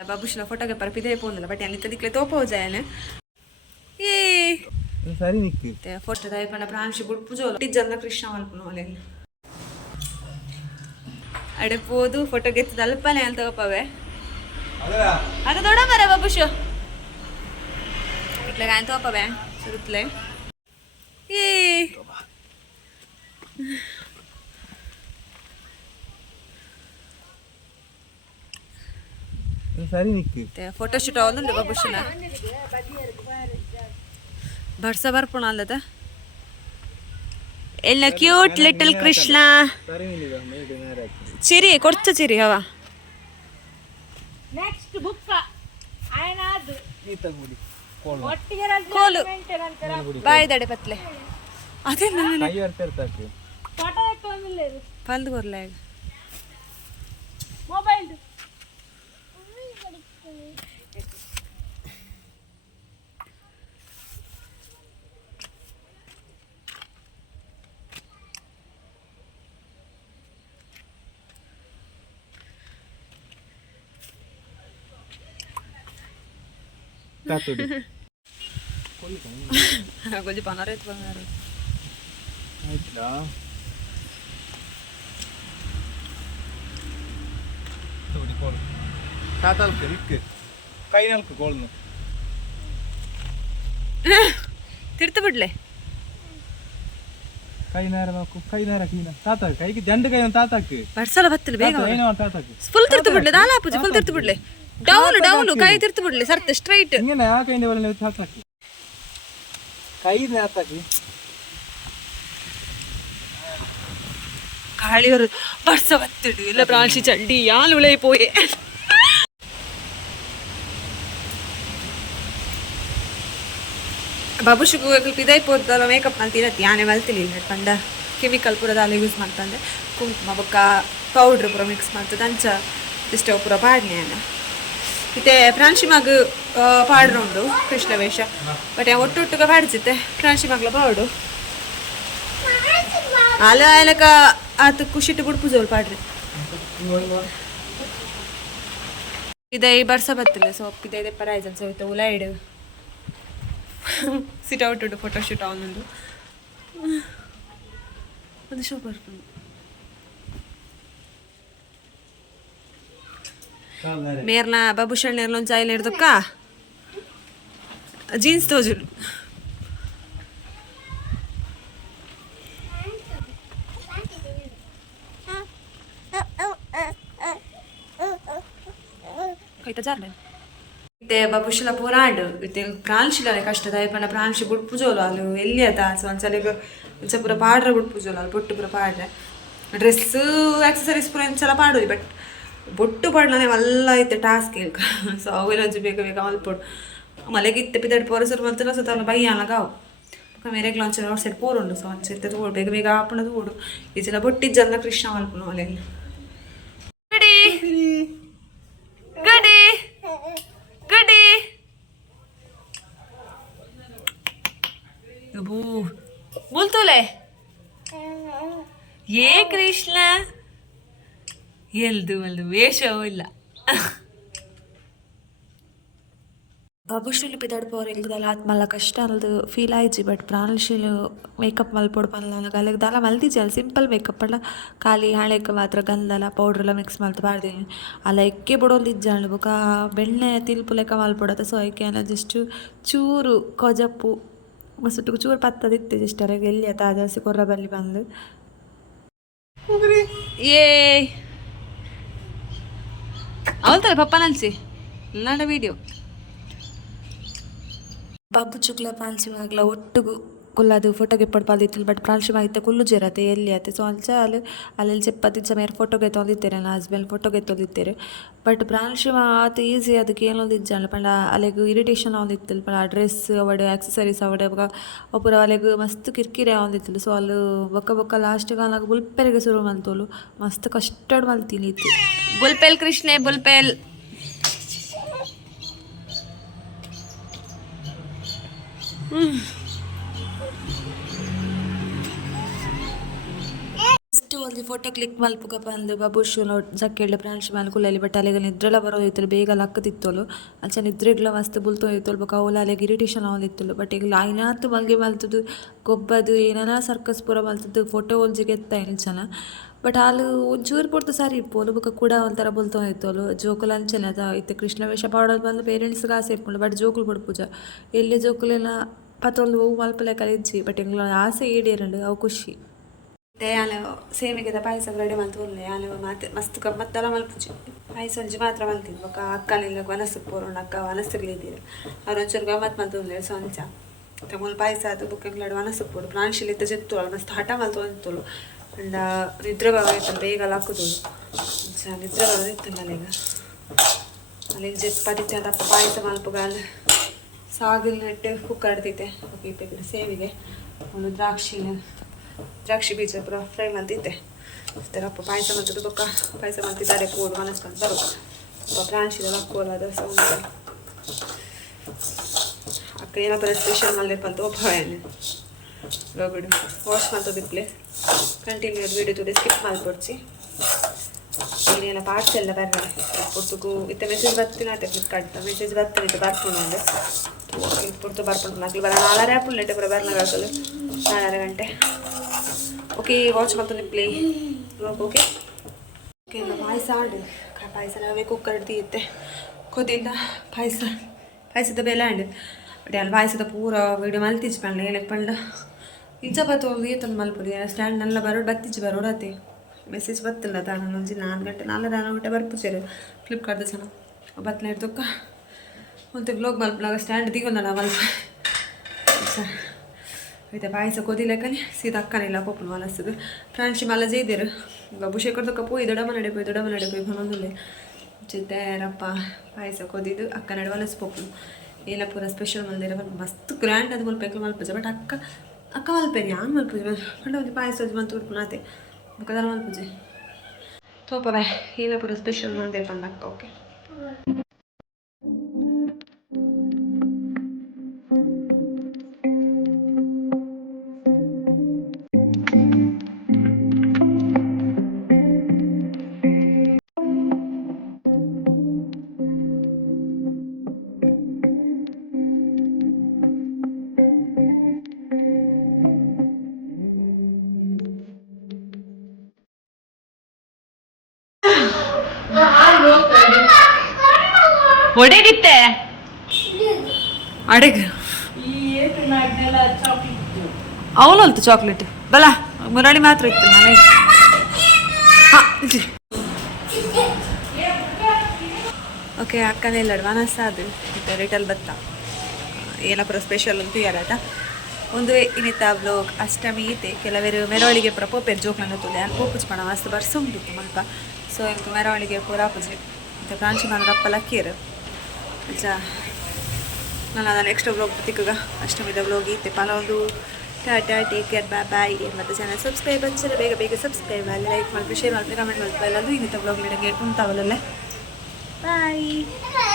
बाबूशला photo के पर पिदे पोंदला but यानी तो दिखले तो हो जाए ना ये सारी निकती ते फोटो दाई पण प्रांशी बुड पूजो टिजन कृष्ण वाले अडे पोदू फोटो ಗೆತ್ತು ದಲ್ಪನೆ ಅಂತ ತಗೋಪವೆ ಅದ ದೊಡ ಮರ ಬಾಬುಶು ಇಟ್ಲೆ ಗಾಯ ತಗೋಪವೆ ಸುರುತ್ಲೆ ಏ सारी निकती ते फोटो शूट आवुंदु बाबुशुನ ಬರ್ಸ ಬರ್ಪುಣ ಅಲ್ಲದ ಎಲ್ಲ ಕ್ಯೂಟ್ ಲಿಟಲ್ ಕೃಷ್ಣ ಚಿರಿ ಕೊಡ್ತ ಚಿರಿ ಹವ ನೆಕ್ಸ್ಟ್ ಬುಕ್ ಆಯನಾದು ಈತಗುಡಿ ಒಟ್ಟಿಗೆ ಕೋಲು ಬಾಯ್ದಡೆ ಪತ್ಲೆ ಅದೇ ನಾನು ಕೈ ಅರ್ತಿರ್ತಾಕೆ ಫೋಟೋ ಎತ್ತೋಮಿಲ್ಲ ಇದು ಪಲ್ದು ಕೊರ್ಲೆ ಮೊಬೈಲ್ तातुडी गोजी पानार आहेत बघणार आइतला तोडी कोल तातल करिक ಕೈ ನಾಲ್ಕು ಕೋಲ್ನು ತಿರ್ತು ಬಿಡ್ಲೆ ಕೈ ನಾರ ಕೀನ ತಾತ ಕೈಗೆ ಜಂಡ ಕೈ ಅಂತ ತಾತಕ್ಕೆ ಬರ್ಸಲ ಬತ್ತಲೆ ಬೇಗ ಏನೋ ತಾತಕ್ಕೆ ಫುಲ್ ತಿರ್ತು ಬಿಡ್ಲೆ ದಾಲ ಪೂಜೆ ಫುಲ್ ತಿರ್ತು ಬಿಡ್ಲೆ ಡೌನ್ ಕೈ ತಿರ್ತು ಬಿಡ್ಲೆ ಸರ್ತೆ ಸ್ಟ್ರೈಟ್ ಹಿಂಗೇನ ಆ ಕೈಂದ ಒಳ್ಳೆ ತಾತಕ್ಕೆ ಕೈ ನಾತಕ್ಕೆ കാളിയൊരു വർഷ വത്തിട് ഇല്ല പ്രാവശ്യം ചണ്ടി ആളുളെ പോയി ಬಾಬುಶಿಗೂ ಇದೈಪೋದಲ್ಲ ಮೇಕಪ್ ಮಾಡ್ತಿರತ್ತಿ ಆನೆ ಮಲ್ತಿಲಿಲ್ಲ ಪಂಡ ಕೆಮಿಕಲ್ ಪೂರ ದಾಲ ಯೂಸ್ ಮಾಡ್ತಂದೆ ಕುಂಕುಮ ಬೊಕ್ಕ ಪೌಡ್ರ್ ಪೂರ ಮಿಕ್ಸ್ ಮಾಡ್ತದೆ ಅಂಚ ಇಷ್ಟ ಪೂರ ಪಾಡ್ನೆ ಆನೆ ಮತ್ತೆ ಪ್ರಾಂಶಿಮಾಗ ಪಾಡ್ರ ಉಂಡು ಕೃಷ್ಣ ವೇಷ ಬಟ್ ಒಟ್ಟೊಟ್ಟಿಗೆ ಪಾಡ್ಸಿತ್ತೆ ಪ್ರಾಂಶಿಮಾಗ್ಲ ಪಾಡು ಅಲ್ಲ ಆಯ್ಲಕ ಆತ ಖುಷಿಟ್ಟು ಬಿಡು ಪೂಜೋಲ್ ಪಾಡ್ರಿ ಇದೈ ಬರ್ಸ ಬತ್ತಿಲ್ಲ ಸೊಪ್ಪು ಇದೈದೆ ಪರೈಜ್ ಅನ್ಸೋಯ್ತು ಉಲಾಯ್ಡು ಸಿಟ್ ಔಟ್ ಉಂಟು ಫೋಟೋ ಶೂಟ್ ಅವನೊಂದು ಅದು ಶೋ ಬರ್ಕೊಂಡು ಮೇರ್ನ ಬಾಬುಶಳ್ ನೇರ್ಲೊಂದು ಚಾಯ್ಲು ಹಿಡ್ದಕ್ಕ ಜೀನ್ಸ್ ತೋಜುಡು ಕೈತ ಜಾರ್ಲೆ ಇತ್ತೆ ಬಾಬುಶಲ ಪೋರಾಡು ಇತ್ತೆ ಪ್ರಾಂಶಿಲನೆ ಕಷ್ಟದ ಐಪಂಡ ಪ್ರಾಂಶಿ ಬುಡ್ ಪೂಜೋಲು ಅಲು ಎಲ್ಲಿ ಅದ ಸೊ ಒಂದ್ಸಲಿಗ ಒಂಚ ಪೂರ ಪಾಡ್ರೆ ಬುಡ್ ಪೂಜೋಲು ಅಲ್ಲಿ ಬೊಟ್ಟು ಪೂರ ಪಾಡ್ರೆ ಡ್ರೆಸ್ ಆಕ್ಸಸರೀಸ್ ಪೂರ ಎಂಚಲ ಪಾಡೋದು ಬಟ್ ಬೊಟ್ಟು ಪಾಡ್ಲನೆ ಮಲ್ಲ ಐತೆ ಟಾಸ್ಕ್ ಈಗ ಸೊ ಅವೆಲ್ಲೊಂಚು ಬೇಗ ಬೇಗ ಮಲ್ಪೊಡು ಮಲೆಗಿತ್ತೆ ಪಿದಡ್ ಪೊರಸರು ಮಲ್ತಲ್ಲ ಸೊ ತನ್ನ ಬೈ ಅಲಗಾವು ಮೇರೆಗೆ ಲಾಂಚ್ ಔಟ್ ಸೈಡ್ ಪೋರುಂಡು ಸೊ ಒಂಚ ಇತ್ತೆ ತೋಡು ಬೇಗ ಬೇಗ ಆಪಣ ತೋಡು ಈಚೆಲ್ಲ ಬೊಟ್ಟಿಜ್ಜಲ್ಲ ಕೃಷ್ಣ ಮಲ್ಪುನು ಮಲೆಯಲ್ಲಿ ಗಡಿ ಗಡಿ बोलतोले ये कृष्ण ಎಲ್ದು ವೇಷವೂ ಇಲ್ಲ ಬಾಬುಶ್ರೀಲಿ ಪಿದಾಡ್ಪವ್ರು ಎಲ್ಗದಲ್ಲ ಆತ್ ಮಲ್ಲ ಕಷ್ಟ ಅಲ್ದು ಫೀಲ್ ಆಯ್ಜಿ ಬಟ್ ಪ್ರಾಣಶೀಲು ಮೇಕಪ್ ಮಲ್ಪೊಡು ಪನ್ಲ ಗಲೆಗ್ ದಾಲ ಮಲ್ತಿಜಿ ಅಲ್ಲಿ ಸಿಂಪಲ್ ಮೇಕಪ್ ಅಲ್ಲ ಖಾಲಿ ಹಳೆಗೆ ಮಾತ್ರ ಗಂಧಲ ಪೌಡ್ರೆಲ್ಲ ಮಿಕ್ಸ್ ಮಾಡ್ತಾ ಬಾರ್ದೀನಿ ಅಲ್ಲ ಎಕ್ಕೆ ಬಿಡೋದಿಜ್ಜಾಳು ಬೊಕ ಬೆಣ್ಣೆ ತಿಲ್ಪು ಲೆಕ್ಕ ಮಲ್ಪೊಡತ್ತ ಸೊ ಎಕ್ಕೆ ಅನ್ನ ಜಸ್ಟ್ ಚೂರು ಕೊಜಪ್ಪು ಮಸುಟ್ಟು ಚೂರು ಪತ್ತದಿತ್ತೆ ಜಸ್ಟ್ ಅರೆಗೆ ಎಲ್ಲಿ ಆತ ಜಾಸ್ತಿ ಕೊರ್ರ ಬಲ್ಲಿ ಬಂದು ಏ ಅವಲ್ತಾರೆ ಪಪ್ಪನಲ್ಸಿ ನಾಡ ವಿಡಿಯೋ ಬಾಬು ಚುಕ್ಲ ಪ್ರಾಂಶಿಮಾಗ್ಲ ಒಟ್ಟಿಗೂ ಕುಲ್ಲದು ಫೋಟೋಗೆ ಪಡ್ಪಾದಿತ್ತು ಬಟ್ ಪ್ರಾಂಶಿಮಾಗಿತ್ತೆ ಕುಲ್ಲು ಜೇರತ್ತೆ ಎಲ್ಲಿ ಆಯ್ತು ಸೊ ಅಂಚ ಅಲ್ಲಿ ಚೆಪ್ಪತ್ತಿಚ್ಚ ಮೇರೆ ಫೋಟೋಗೆ ತೊಂದಿತ್ತೇನೆ ನನ್ನ ಹಸ್ಬೆಂಡ್ ಫೋಟೋಗೆ ತೊಂದಿತ್ತೇನೆ ಬಟ್ ಪ್ರಾಂಶಿಮಾ ಆತ ಈಸಿ ಅದಕ್ಕೆ ಏನೊಂದಿಜ್ಜಲ್ಲ ಪಂಡ ಅಲೆಗು ಇರಿಟೇಷನ್ ಆವಂದಿತ್ತಿಲ್ಲ ಪಂಡ ಡ್ರೆಸ್ ಅವಡೆ ಆಕ್ಸಸರೀಸ್ ಅವಡೆ ಒಬ್ಬರ ಅಲೆಗು ಮಸ್ತ್ ಕಿರ್ಕಿರಿ ಆವಂದಿತ್ತಿಲ್ಲ ಸೊ ಅಲ್ಲಿ ಬೊಕ್ಕ ಬೊಕ್ಕ ಲಾಸ್ಟ್ ಕಾಲಾಗ ಬುಲ್ಪೆಲ್ಗೆ ಶುರು ಮಲ್ತೋಲು ಮಸ್ತ್ ಕಷ್ಟಡ್ ಮಲ್ತೀನಿ ಇತ್ತು ಬುಲ್ಪೆಲ್ ಕೃಷ್ಣೆ ಬುಲ್ಪೆಲ್ ಜಸ್ಟ್ ಒಂದು ಫೋಟೋ ಕ್ಲಿಕ್ ಮಲ್ಪುಗ ಬಂದು ಬಬುಶು ನೋಡ್ ಜಕ್ಕೆಳ್ಳೆ ಪ್ರಾಂಶ್ ಮೇಲೆ ಕುಲ್ಲಲ್ಲಿ ಬಟ್ ಅಲ್ಲಿಗೆ ನಿದ್ರೆಲ್ಲ ಬರೋದಿತ್ತಲು ಬೇಗ ಲಕ್ಕದಿತ್ತಲು ಅಂಚ ನಿದ್ರೆಗ್ಲ ಮಸ್ತ್ ಬುಲ್ತೋದಿತ್ತಲು ಬೊಕ ಅವಲ ಅಲ್ಲಿಗೆ ಇರಿಟೇಷನ್ ಆಗೋದಿತ್ತಲು ಬಟ್ ಈಗ ಐನಾತು ಮಲ್ಗೆ ಮಲ್ತದು ಗೊಬ್ಬದು ಏನಾನ ಸರ್ಕಸ್ ಪೂರ ಮಲ್ತದ್ದು ಫೋಟೋ ಒಂಜಿಗೆ ಎತ್ತ ಇಂಚನ ಬಟ್ ಹಾಲು ಒಂಚೂರು ಪೊಡ್ತು ಸರಿ ಇಪ್ಪೋಲು ಬೊಕ ಕೂಡ ಒಂಥರ ಬುಲ್ತೋದಿತ್ತಲು ಜೋಕುಲು ಅಂಚನೆ ಅದ ಇತ್ತೆ ಕೃಷ್ಣ ವೇಷ ಪಾಡೋದು ಬಂದು ಪೇರೆಂಟ್ಸ್ಗೆ ಆಸೆ ಇಟ್ಕೊಂಡು ಬಟ್ ಜೋಕುಲು ಕೊಡು ಪೂಜ ಎಲ್ಲಿ ಜೋಕುಲೆಲ್ಲ ಪತ್ತೊಂದು ಹೂ ಮಲ್ಪಲೆ ಕಲಿಜ್ಜಿ ಬಟ್ ಎಂಗ್ಲ ಆಸೆ ಈಡೇರಂಡು ಅವು ಖುಷಿ ಆಲೆ ಸೇಮಿಗೆದ ಪಾಯಸ ರೆಡಿ ಮಲ್ತುಲ್ಲೆ ಆಲೆ ಮಾತೆ ಮಸ್ತ್ ಗಮ್ಮತ್ತೆಲ್ಲ ಮಲ್ಪುಜಿ ಪಾಯಸ ಒಂಜಿ ಮಾತ್ರ ಮಲ್ತಿದ್ದು ಬೊಕ ಅಕ್ಕಲಿಲ್ಲ ವನಸ್ಸು ಪೂರೋಣ ಅಕ್ಕ ವನಸ್ಸುಗಳಿದ್ದೀರ ಅವ್ರು ಒಂಚೂರು ಗಮ್ಮತ್ತು ಮಲ್ತುಲ್ಲೆ ಸೊಂಚ ತಗೊಂಡು ಪಾಯಸ ಅದು ಬುಕ್ಕೆಗ್ಲಾಡು ವನಸ್ಸು ಪೂಡು ಪ್ರಾಣಿಶಿಲಿತ್ತ ಜೆತ್ತುಳು ಮಸ್ತ್ ಹಠ ಮಲ್ತೊಂತುಳು ಅಂಡ ನಿದ್ರೆ ಬರೋಯ್ತಲ್ಲ ಬೇಗ ಹಾಕುದಳು ನಿದ್ರೆ ಬರೋದಿತ್ತಲ್ಲ ಅಲ್ಲಿಗ ಅಲ್ಲಿಗೆ ಜೆಪ್ಪದಿತ್ತೆ ಅದಪ್ಪ ಪಾಯಸ ಮಲ್ಪುಗ ಅಲ್ಲಿ ಸಾಗಿಲ್ ನೆಟ್ಟು ಕುಕ್ಕಡ್ತಿದ್ದೆ ಇಪ್ಪೆಗ್ಲ ಸೇವಿಗೆ ಒಂದು ದ್ರಾಕ್ಷಿ ಬೀಜ ಪೂರ ಫ್ರೈ ಮಾಡ್ತಿದ್ದೆ ಅಪ್ಪ ಪಾಯಸ ಮಾಡ್ತಿದ್ದು ಬೊಕ್ಕ ಪಾಯಸ ಮಾಡ್ತಿದ್ದಾರೆ ಕೂಡು ಮನಸ್ಕೊಂಡು ಬರೋದು ಪ್ರಾಣಿಸಿದ ಹಾಕೋಲ್ಲ ಅದು ಸೌಂಡ್ ಅಕ್ಕ ಏನಪ್ಪ ಸ್ಪೆಷಲ್ ಮಲ್ದೆಪ್ಪ ಅಂತ ಒಬ್ಬ ಬಿಡು ವಾಶ್ ಮಾಡ್ತದಿಪ್ಲೆ ಕಂಟಿನ್ಯೂ ವೀಡಿಯೋ ತುಡಿ ಸ್ಕಿಪ್ ಮಾಡ್ಕೊಡ್ಸಿ ಏನೆಲ್ಲ ಪಾರ್ಟ್ಸ್ ಎಲ್ಲ ಬರ್ತಾರೆ ಪುರ್ತುಕು ಇತ್ತ ಮೆಸೇಜ್ ಬರ್ತೀನಿ ಆಯ್ತು ಫ್ಲಿಪ್ಕಾರ್ಟ್ ಮೆಸೇಜ್ ಬರ್ತೀನಿ ಬರ್ಕೊಂಡು ಒಂದು ಪುರ್ತು ಬರ್ಕೊಂಡು ಮಕ್ಳು ಬರೋಣ 6 ಆ್ಯಪಲ್ ನೆಟ್ಟೆ ಪೂರ ಬರ್ನಾಗಲು 4 ಗಂಟೆ ಓಕೆ ವಾಚ್ ಮಾಡ್ತಾನೆ ಪ್ಲೇ ಓಕೆ ಓಕೆ ಇಲ್ಲ ಪಾಯಸ ಆಡು ಪಾಯಸ ನಾವೇ ಕುಕ್ಕರ್ తీయತ್ತೆ ಕೊದ್ದಿದ್ದ ಪಾಯಸದ ಬೆಲೆ ಅಂಡ್ ಬಟ್ ಅಲ್ಲಿ ಪಾಯಸದ ಪೂರ ವೀಡಿಯೋ ಮಲ್ತಿಜ್ ಪಂಡ ಏನಕ್ಕೆ ಪಂಡ ಇಂಚ ಬತ್ತು ಏತಂದು ಮಲ್ಪುಡಿ ಸ್ಟ್ಯಾಂಡ್ ನಲ್ಲ ಬರೋಡು ಬತ್ತಿಜ್ ಬರೋಡತ್ತೆ ಮೆಸೇಜ್ ಬತ್ತಿಲ್ಲ ತಾನು ಒಂಜಿ 4 ಗಂಟೆ 4 ಗಂಟೆ ಬರ್ಪುಚೇರು ಫ್ಲಿಪ್ಕಾರ್ಟ್ದ ಜನ ಬತ್ತಲ ಇರ್ತಕ್ಕ ಮತ್ತೆ ಬ್ಲಾಗ್ ಮಲ್ಪನಾಗ ಸ್ಟ್ಯಾಂಡ್ ದಿಗೊಂದಣ ಮಲ್ಪ ಆಯ್ತಾ ಪಾಯಸ ಕೊದಿಲೆಕ್ಕನೆ ಸೀದಾ ಅಕ್ಕನಿಲ್ಲ ಪಪ್ಪನ ಮನಸ್ಸದು ಫ್ರಾನ್ಶಿ ಮಲ್ಲ ಜೈದೇರು ಬಬುಷೆ ಕೊಡ್ದಕ್ಕ ಪೋಯಿ ದೊಡ್ಡಮ್ಮ ನಡೆ ಪೋಯಿ ಬನ್ನೊಂದುಲ್ಲೆ ಚಿತ್ತೇರಪ್ಪ ಪಾಯಸ ಕೊದಿದ್ದು ಅಕ್ಕ ನಡೆ ಮನಸ್ಸು ಪಪ್ಪನು ಏನ ಪೂರ ಸ್ಪೆಷಲ್ ಮಂದಿರ ಮಸ್ತ್ ಗ್ರ್ಯಾಂಡ್ ಅದು ಮಲ್ಪೆಕ್ಲು ಮಲ್ಪುಜ ಬಟ್ ಅಕ್ಕ ಮಲ್ಪೇರಿ ಯಾನ್ ಮಲ್ಪುಜ ಪಂಡ ಒಂದು ಪಾಯಸ ಮಂತು ಉಡ್ಪುನಾತೆ ಬುಕ್ಕದಲ್ಲ ಮಲ್ಪುಜೆ ತೋಪವೆ ಏನ ಪೂರ ಸ್ಪೆಷಲ್ ಮಂದಿರ ಪಂಡ ಅಕ್ಕ ಓಕೆ ಒಡೆಗಿತ್ತೆ ಅಡೆಗ ಅವಲಲ್ತು ಚಾಕ್ಲೇಟ್ ಬಲ ಮುರಾಳಿ ಮಾತ್ರ ಇತ್ತು ಮನೆ ಓಕೆ ಅಕ್ಕನೆಲ್ಲ ಮನಸ್ಸ ಅದು ಮತ್ತು ರಿಟಲ್ ಬತ್ತ ಏನಪ್ಪರ ಸ್ಪೆಷಲ್ ಅಂತೂ ಯಾರಾಟ ಒಂದು ಇನ್ನಿತ್ತ ಬ್ಲೋಗ್ ಅಷ್ಟಮಿ ಈತೆ ಕೆಲವರು ಮೆರವಳಿಗೆ ಪೂರ ಪೋಪೇರು ಜೋಕ್ಲನ್ನು ತುಲೆ ಅಲ್ಲಿ ಪೋಪುಜ್ ಪಣ ಮಸ್ತ್ ಬರ್ಸ ಉಂಟಿತ್ತು ಮಲ್ಪ ಸೊ ಇಂಕ ಮೆರವಳಿಗೆ ಪೂರ ಆಪುಜಿ ಮತ್ತು ಪ್ರಾಂಶಿ ಮನ ರಪ್ಪ ಲಕ್ಕೀರು ನಾನು ನೆಕ್ಸ್ಟ್ ಬ್ಲಾಗ್ ತಿಕ್ಕಗ ಅಷ್ಟಮಿದ ಬ್ಲಾಗ್ ಈತೆ ಪಲ ಒಂದು ಟಾಟಾ ಟೇಕ್ ಕೇರ್ ಬಾಯ್ ಮತ್ತು ಚಾನಲ್ ಸಬ್ಸ್ಕ್ರೈಬ್ ಹಚ್ಚಿದ್ರೆ ಬೇಗ ಸಬ್ಸ್ಕ್ರೈಬ್ ಮಾಡಿ ಲೈಕ್ ಮಾಡಿ ಶೇರ್ ಮಾಡಿ ಕಮೆಂಟ್ ಮಾಡ್ತಾ ಎಲ್ಲದು ಇನ್ನಿತ ಬ್ಲಾಗ್ ನೀಡಕ್ಕೆ ಉಂಟಾವಲ್ಲೇ ಬಾಯ್.